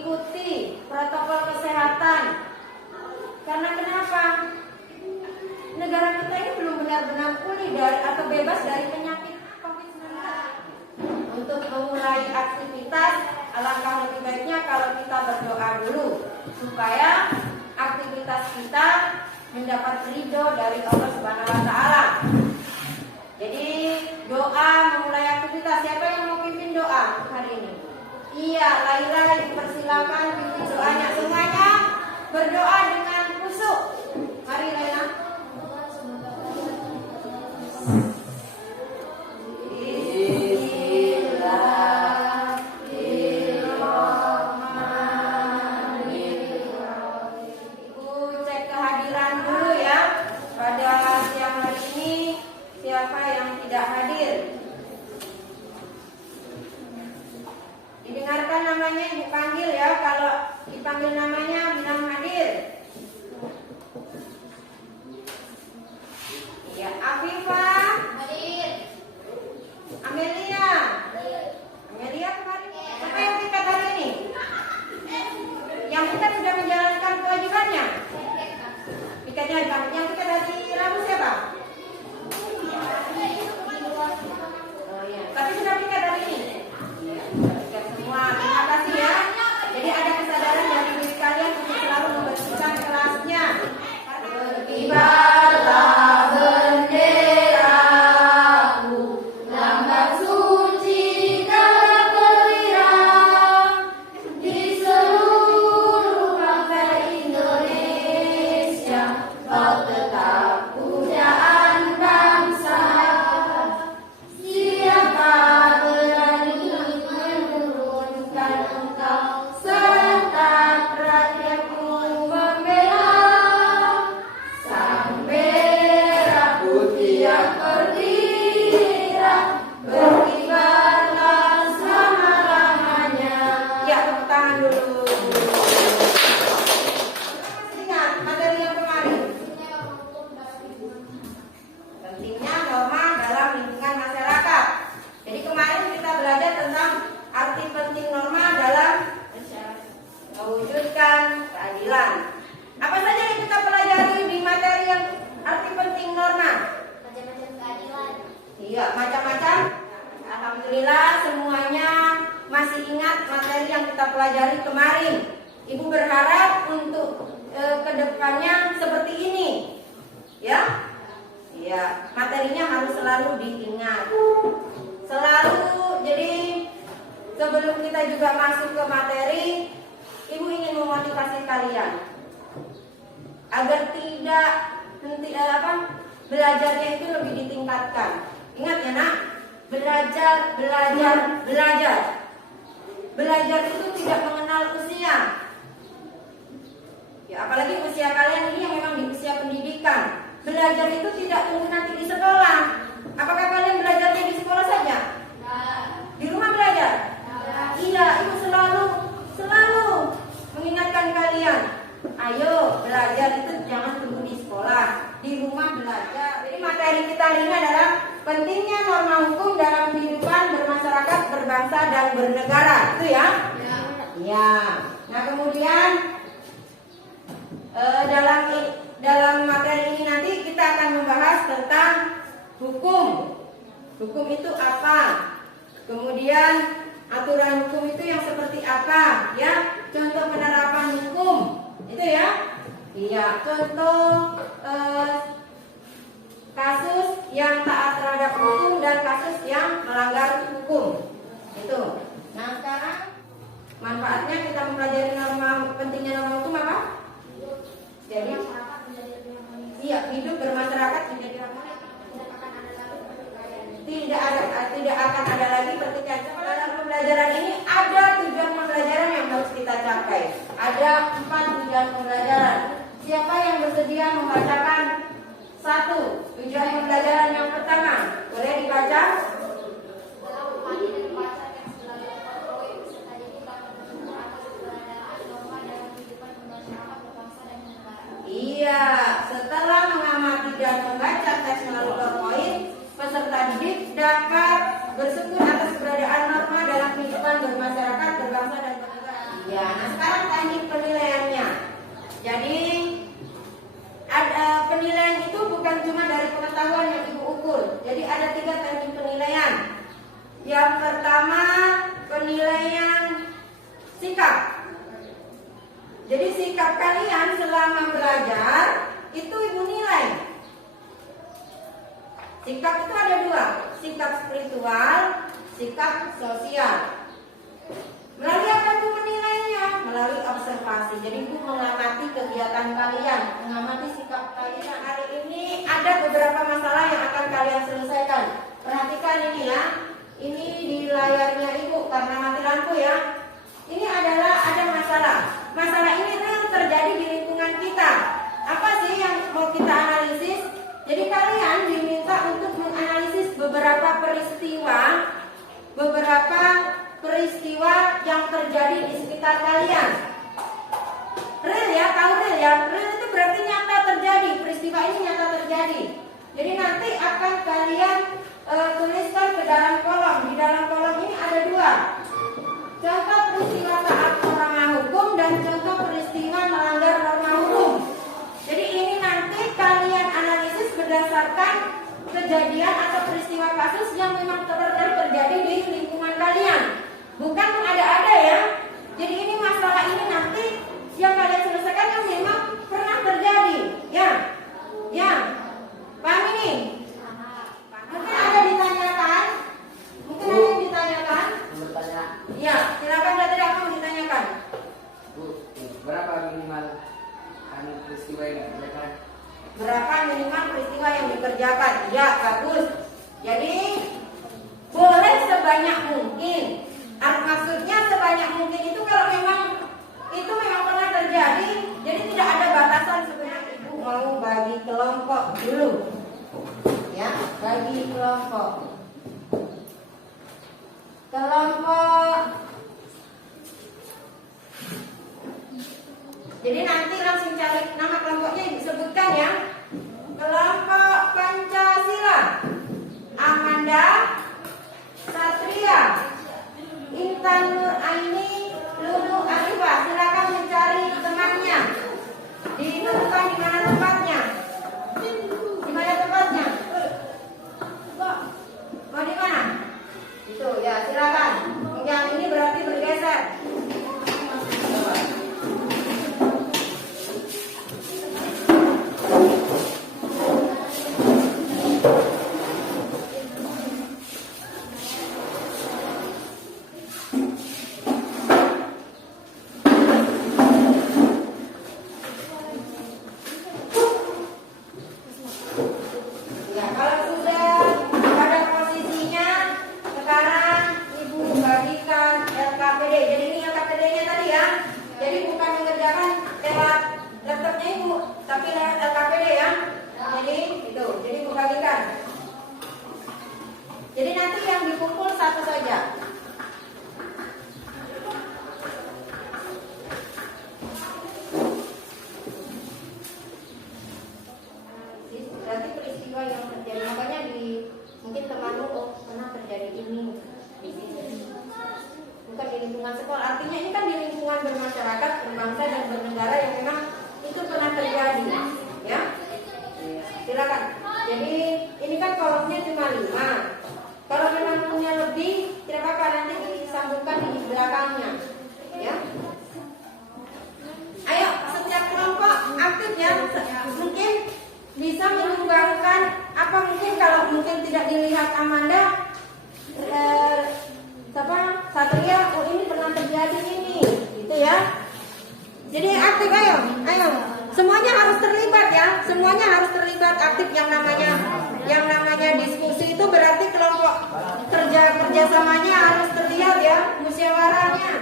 mengikuti protokol kesehatan. Karena kenapa? Negara kita ini belum benar-benar pulih dari atau bebas dari penyakit COVID-19. Untuk memulai aktivitas, alangkah lebih baiknya kalau kita berdoa dulu supaya aktivitas kita mendapat ridho dari Allah Subhanahu wa taala. Jadi doa memulai aktivitas. Siapa yang mau pimpin doa hari ini? Iya, Laila dipersilakan pimpin doanya. Semuanya berdoa dengan khusyuk. Mari Laila. Siapa yang tidak hadir? Didengarkan namanya, Ibu panggil ya. Kalau dipanggil namanya bilang hadir. Ya, Afifah hadir. Amelia hadir. Amelia kemarin. Siapa yang piket hari ini? Yang piket sudah menjalankan kewajibannya. Piketnya yang piket hari Rabu siapa? Tapi sudah piket hari ini. Piket semua. Terima kasih ya. Jadi ada kesadaran dari diri kalian untuk selalu membersihkan kelasnya. Berkibarlah benderaku, lambang suci tegak berwirak di seluruh bangsa Indonesia. Kau tetap pujaan bangsa. Siapa berani menurunkan engkau, serta rakyatmu membela. Sang merah putih yang berkilau, berkibarlah selama-lamanya. Ya, tepuk tangan dulu. Ingat materi yang kemarin. Pentingnya norma dalam lingkungan masyarakat. Jadi kemarin kita belajar tentang arti penting norma dalam mewujudkan keadilan. Apa saja yang kita pelajari di materi yang arti penting norma? Macam-macam keadilan. Iya, macam-macam. Alhamdulillah semuanya masih ingat materi yang kita pelajari kemarin. Ibu berharap untuk kedepannya seperti ini, ya. Iya, materinya harus selalu diingat. Selalu, jadi sebelum kita juga masuk ke materi, Ibu ingin memotivasi kalian agar tidak belajarnya itu lebih ditingkatkan. Ingat ya nak, belajar. Belajar itu tidak mengenal usia. Ya, apalagi usia kalian ini yang memang di usia pendidikan. Belajar itu tidak tunggu nanti di sekolah. Apakah kalian belajarnya di sekolah saja? Di rumah belajar? Iya, Ibu selalu mengingatkan kalian. Ayo belajar itu jangan tunggu di sekolah, di rumah belajar. Jadi materi kita hari ini adalah pentingnya norma hukum dalam kehidupan bermasyarakat, berbangsa dan bernegara. Itu ya? Ya. Nah kemudian dalam materi ini nanti kita akan membahas tentang hukum. Hukum itu apa? Kemudian aturan hukum itu yang seperti apa? Ya, contoh penerapan hukum itu ya. Iya, contoh kasus yang taat terhadap hukum dan kasus yang melanggar hukum. Itu. Nah sekarang manfaatnya kita mempelajari pentingnya norma hukum apa? Jadi iya, hidup bermasyarakat menjadi harmonis. Tidak akan ada lagi pertikaian. Dalam pembelajaran ini ada tujuan pembelajaran yang harus kita capai. Ada 4 tujuan pembelajaran. Siapa yang bersedia membacakan 1 tujuan pembelajaran yang pertama? Boleh dibaca? Iya, setelah mengamati dan membaca teks melalui PowerPoint, peserta didik dapat bersyukur atas keberadaan norma dalam kehidupan bermasyarakat, berbangsa dan bernegara. Ya, nah sekarang teknik penilaiannya. Jadi ada penilaian itu bukan cuma dari pengetahuan yang ibu ukur. Jadi ada 3 teknik penilaian. Yang pertama penilaian sikap. Jadi sikap kalian selama belajar itu ibu nilai. Sikap itu ada 2, sikap spiritual, sikap sosial. Melalui apa ibu menilainya? Melalui observasi. Jadi ibu mengamati kegiatan kalian, mengamati sikap kalian. Hari ini ada beberapa masalah yang akan kalian selesaikan. Perhatikan ini ya. Ini di layarnya ibu karena mati lampu ya. Ini adalah ada masalah. Masalah ini real terjadi di lingkungan kita. Apa sih yang mau kita analisis? Jadi kalian diminta untuk menganalisis beberapa peristiwa yang terjadi di sekitar kalian. Real ya, tahu real ya? Real itu berarti nyata terjadi. Peristiwa ini nyata terjadi. Jadi nanti akan kalian tuliskan ke dalam kolom. Di dalam kolom ini ada 2. Contoh peristiwa taat norma hukum dan contoh peristiwa melanggar norma hukum. Jadi ini nanti kalian analisis berdasarkan kejadian atau peristiwa kasus yang memang terjadi di lingkungan kalian. Bukan mengada-ada ya. Jadi ini masalah ini nanti yang kalian selesaikan yang memang pernah terjadi. Ya. Paham ini? Mungkin ada ditanyakan? Mungkin ada yang ditanyakan? Bertanya, Ya, silakan tadi apa mau ditanyakan? Bu, berapa minimal peristiwa yang dikerjakan? Berapa minimal peristiwa yang dikerjakan? Ya, bagus. Jadi boleh sebanyak mungkin. Maksudnya sebanyak mungkin itu kalau memang pernah terjadi. Jadi tidak ada batasan sebenarnya. Ibu mau bagi kelompok dulu. Ya, bagi kelompok. Jadi nanti langsung cari nama kelompoknya ibu sebutkan ya. Kelompok Pancasila. Amanda, Satria, Intan Nur Aini, Lulu Arifah. Silakan mencari temannya. Ditentukan di mana tempatnya. Di mana tempatnya? Mau di mana? Itu ya, silakan. Yang ini berarti bergeser. Ya, kalau sudah pada posisinya, sekarang ibu bagikan LKPD. Jadi ini LKPD-nya tadi ya. Jadi bukan mengerjakan lewat laptopnya ibu, tapi lewat LKPD ya. Jadi itu, jadi ibu bagikan. Jadi nanti yang dikumpul 1 saja. Berarti peristiwa yang terjadi, makanya mungkin temanmu pernah terjadi ini di sini. Bukan di lingkungan sekolah, artinya ini kan di lingkungan bermasyarakat, berbangsa dan bernegara yang memang itu pernah terjadi. Ya, silakan. Jadi ini kan kolomnya cuma 5. Kalau memang punya lebih, tidak apa-apa nanti disambungkan di belakangnya. Ya. Ayo, setiap kelompok aktif ya. Mungkin bisa menyumbangkan apa mungkin kalau mungkin tidak dilihat Amanda, Satria, oh ini pernah terjadi ini, gitu ya. Jadi aktif, ayo. Semuanya harus terlibat ya. Semuanya harus terlibat aktif yang namanya diskusi itu berarti kelompok kerjasamanya harus terlihat ya, musyawarahnya.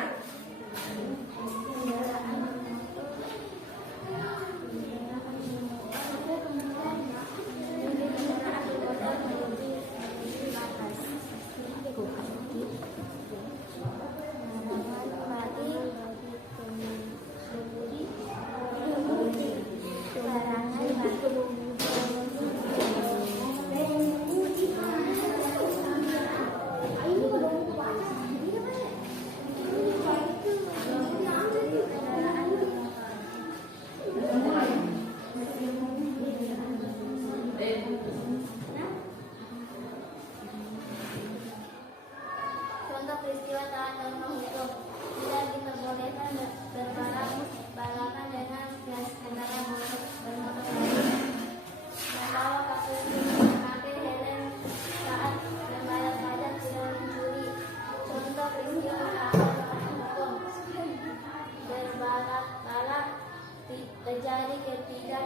terjadi ketika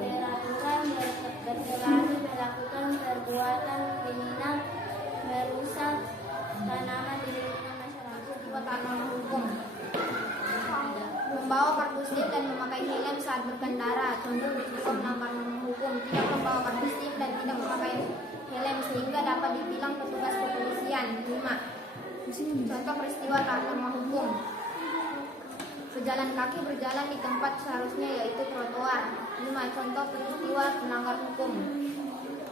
peraturan berkelahi melakukan perbuatan kriminal merusak tanaman di lingkungan masyarakat. Buat norma hukum. Membawa kartu SIM dan memakai helm saat berkendara. Contoh peristiwa melanggar norma hukum. Tidak membawa kartu SIM dan tidak memakai helm sehingga dapat ditilang petugas kepolisian. 5. Contoh peristiwa tak norma hukum. Pejalan kaki berjalan di tempat seharusnya yaitu trotoar. 5. Contoh peristiwa melanggar hukum.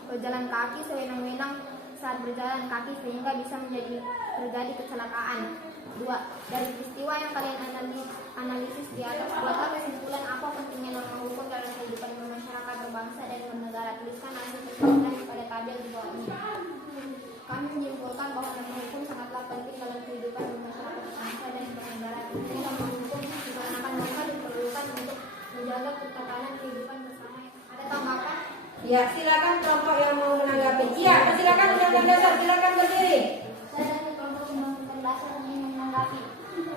Pejalan kaki sewenang-wenang saat berjalan kaki sehingga bisa terjadi kecelakaan. 2. Dari peristiwa yang kalian analisis di atas, buatlah kesimpulan apa pentingnya norma hukum dalam kehidupan bermasyarakat, berbangsa, dan bernegara. Tuliskan hasil kesimpulan pada tabel di bawah ini. Kami menyimpulkan bahwa norma hukum sangatlah penting dalam kehidupan bermasyarakat, berbangsa, dan bernegara. Ini norma hukum dikarenakan norma diperlukan untuk menjaga ketatanan kehidupan bersama. Ada tambahan? Ya, silakan kelompok yang mau menanggapi. Iya, silakan undang-undang dasar, silakan berdiri. Saya dari kelompok undang-undang dasar ingin menanggapi.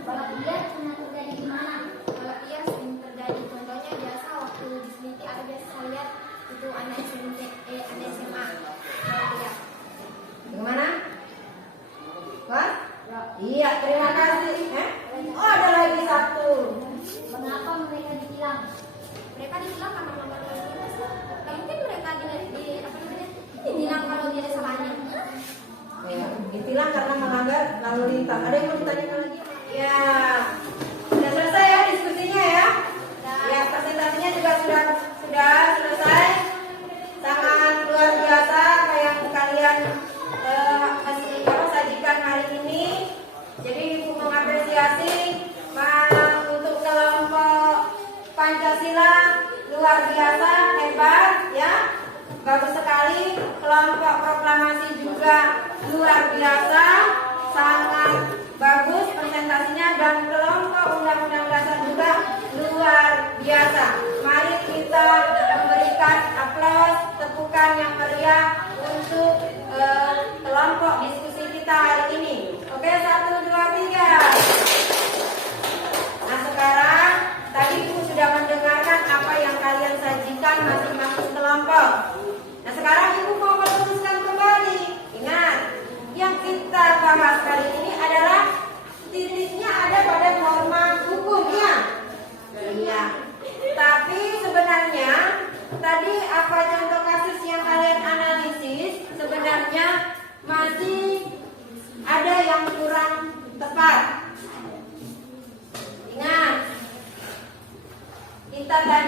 Balap liar pernah terjadi di mana? Balap liar sering terjadi. Contohnya biasa waktu di Seliti ada biasa saya lihat itu anak SMP, anak SMA. Balap liar. Bagaimana? Wah? Iya, terima kasih. Oh, ada lagi satu. Mengapa mereka ditilang? Mereka ditilang karena melanggar lalu lintas. Gak mungkin mereka ditilang kalau dia ada salahnya. Ya, ditilang karena melanggar lalu lintas. Ada yang mau ditanyakan lagi? Ya, sudah selesai ya diskusinya ya. Ya, presentasinya juga sudah selesai. Sangat luar biasa apa yang kalian sajikan hari ini. Jadi Ibu mengapresiasi untuk kelompok Pancasila luar biasa, hebat ya. Bagus sekali. Kelompok proklamasi juga luar biasa, sangat bagus presentasinya, dan kelompok undang-undang dasar juga luar biasa. Mari kita memberikan aplaus, tepukan yang meriah untuk kelompok diskusi kita hari ini. Oke, 1, 2, 3. Nah, sekarang tadi Ibu sudah mendengarkan apa yang kalian sajikan masing-masing kelompok. Nah, sekarang Ibu mau merumuskan kembali. Ingat, yang kita bahas kali ini adalah titiknya ada pada norma hukumnya. Iya. Tapi sebenarnya tadi apa contoh kasus yang kalian analisis sebenarnya masih ada yang kurang tepat. Ingat, kita tadi